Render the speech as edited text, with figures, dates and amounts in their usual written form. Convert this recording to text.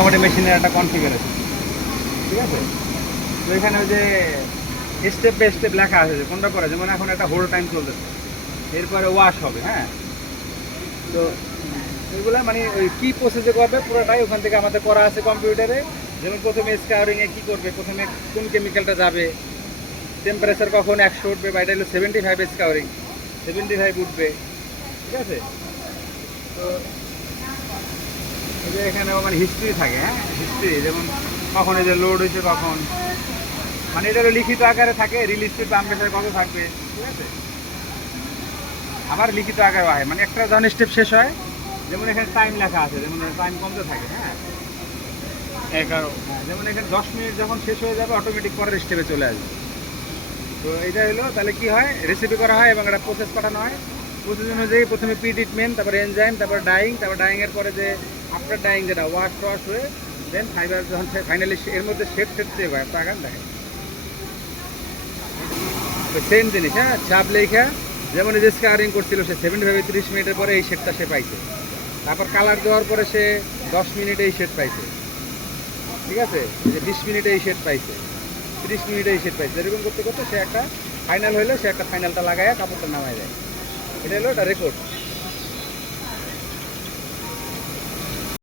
মোটামুটি মেশিনের একটা কনফিগারেশন, ঠিক আছে। তো এখানে ওই যে স্টেপ বাই স্টেপ লেখা আছে যে কোনটা করে, যেমন এখন একটা হোল্ড টাইম চলতেছে, এরপরে ওয়াশ হবে, হ্যাঁ। তো এগুলো মানে ওই কী প্রসেসে করবে পুরোটাই ওখান থেকে আমাদের করা আছে কম্পিউটারে। যেমন প্রথমে স্কাউরিংয়ে কী করবে, প্রথমে কোন কেমিক্যালটা যাবে, টেম্পারেচার কখন 100 উঠবে, বা এটা হলো 75 স্কাউরিং, 75 উঠবে, ঠিক আছে। তো এই যে এখানেও মানে হিস্ট্রি থাকে, হ্যাঁ, হিস্ট্রি যেমন কখন এই যে লোড হয়েছে কখন, মানে এটা হলো লিখিত আকারে থাকে, রিলিজ স্পিড পাম্প প্রেসার কত থাকবে, ঠিক আছে। আবার লিখিত আকারে হয়, মানে একটা যখন স্টেপ শেষ হয়, যেমন এখানে টাইম লেখা আছে, যেমন টাইম কমতে থাকে, হ্যাঁ 11, যেমন এখানে 10 মিনিট যখন শেষ হয়ে যাবে অটোমেটিক পরের স্টেপে চলে আসবে। তো এটা হলো তাহলে কি হয়, রেসিপি করা হয় এবং একটা প্রসেস পাঠানো হয়। প্রসেস অনুযায়ী প্রথমে প্রি ট্রিটমেন্ট, তারপরে এনজাইম, তারপর ডাইং, তারপর ডাইংয়ের পরে যে আফটার ডাইং যেটা ওয়াশ টশ হয়ে দেন ফাইবার যখন ফাইনালি এর মধ্যে শেড সেভ হয়, আগান দেখেন সেম জিনিস, হ্যাঁ চাপ লেখা। যেমন এই যে স্কারিং করছিল সে 75 30 মিনিটের পরে এই শেডটা সে পাইছে, তারপর কালার দেওয়ার পরে সে 10 মিনিটে এই শেড পাইছে, ঠিক আছে। এই যে 20 মিনিটে এই শেড পাইছে, 30 মিনিটে এই শেড পাইছে, এরকম করতে করতে সে একটা ফাইনাল হইলে সে একটা ফাইনালটা লাগায় কাপড়টা নামায় যায়। এটা হলো একটা রেকর্ড।